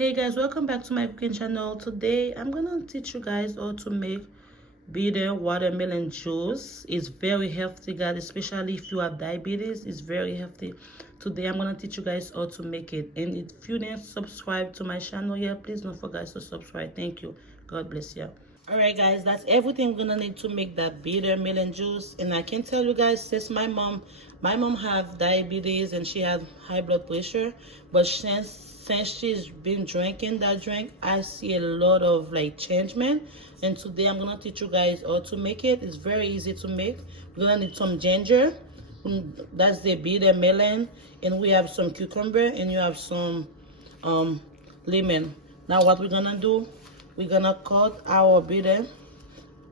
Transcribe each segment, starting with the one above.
Hey guys, welcome back to my cooking channel. Today I'm gonna teach you guys how to make bitter watermelon juice. It's very healthy, guys, especially if you have diabetes. It's very healthy. Today I'm gonna teach you guys how to make it, and if you didn't subscribe to my channel yet, please don't forget to subscribe. Thank you. God bless you. All right, guys, that's everything we're gonna need to make that bitter melon juice. And I can tell you guys, since my mom have diabetes and she had high blood pressure, but since she's been drinking that drink, I see a lot of like changement. And today I'm gonna teach you guys how to make it. It's very easy to make. We're gonna need some ginger, that's the bitter melon, and we have some cucumber, and you have some lemon. Now what we're gonna do, we're gonna cut our bitter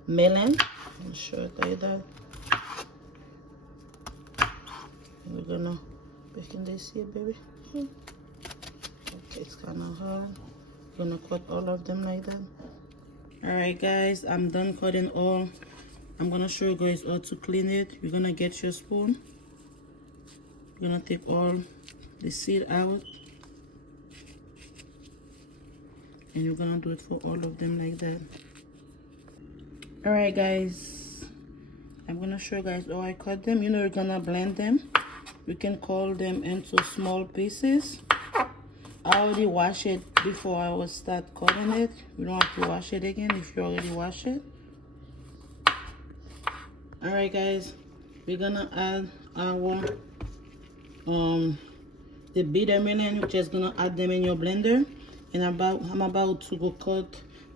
melon. I'm sure I tell you that. We're gonna baking this here, baby. Okay, it's kind of hard. We're gonna cut all of them like that. All right, guys, I'm done cutting all. I'm gonna show you guys how to clean it. You're gonna get your spoon. You're gonna take all the seed out, and you're gonna do it for all of them like that. All right, guys, I'm gonna show you guys how I cut them. You know, you're gonna blend them. You can cut them into small pieces. I already washed it before I was start cutting it. You don't have to wash it again if you already wash it. All right, guys, we're gonna add our the bitter melon. You're just gonna add them in your blender, and I'm about to go cut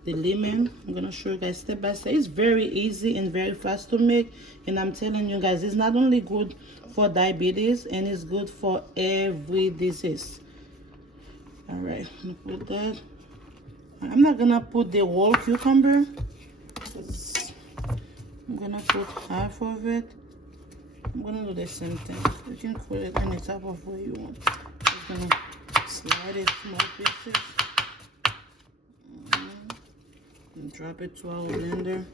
the lemon. I'm gonna show you guys step by step. It's very easy and very fast to make, and I'm telling you guys, it's not only good for diabetes, and it's good for every disease. All right, I'm gonna put that. I'm not gonna put the whole cucumber. I'm gonna put half of it. I'm gonna do the same thing. You can put it any type of way you want. Just gonna slide it small pieces. And drop it to our blender.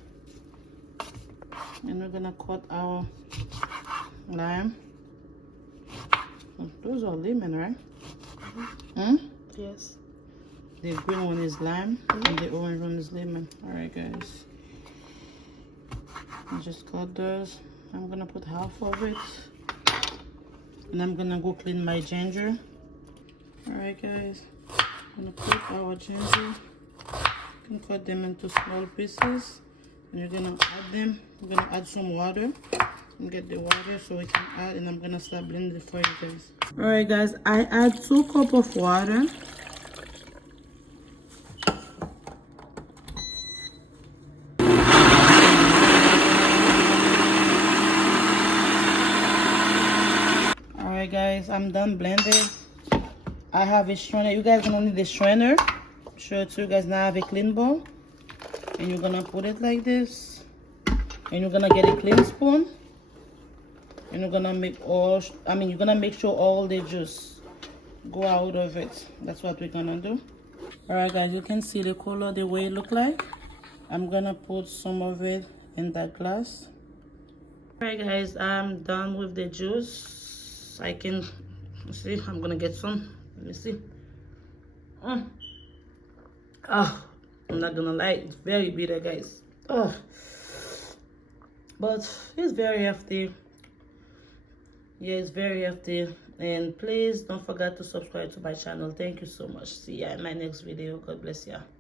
And we're gonna cut our lime. Oh, those are lemon, right? Yes. The green one is lime, and the orange one is lemon. All right, guys. I just cut those. I'm gonna put half of it, and I'm gonna go clean my ginger. All right, guys. I'm gonna put our ginger. You can cut them into small pieces, and you're gonna add them. I'm gonna add some water and get the water so we can add, and I'm gonna start blending it for you guys. All right, guys. I add 2 cups of water. Alright, guys, I'm done blending. I have a strainer. You guys gonna need a strainer. Sure to you guys now have a clean bowl, and you're gonna put it like this, and you're gonna get a clean spoon, and you're gonna make you're gonna make sure all the juice go out of it. That's what we're gonna do. Alright, guys, you can see the color, the way it look like. I'm gonna put some of it in that glass. Alright, guys, I'm done with the juice. I can see. I'm gonna get some. Let me see. Oh, I'm not gonna lie, it's very bitter, guys. Oh, but it's very healthy. Yeah, it's very healthy. And please don't forget to subscribe to my channel. Thank you so much. See ya in my next video. God bless ya.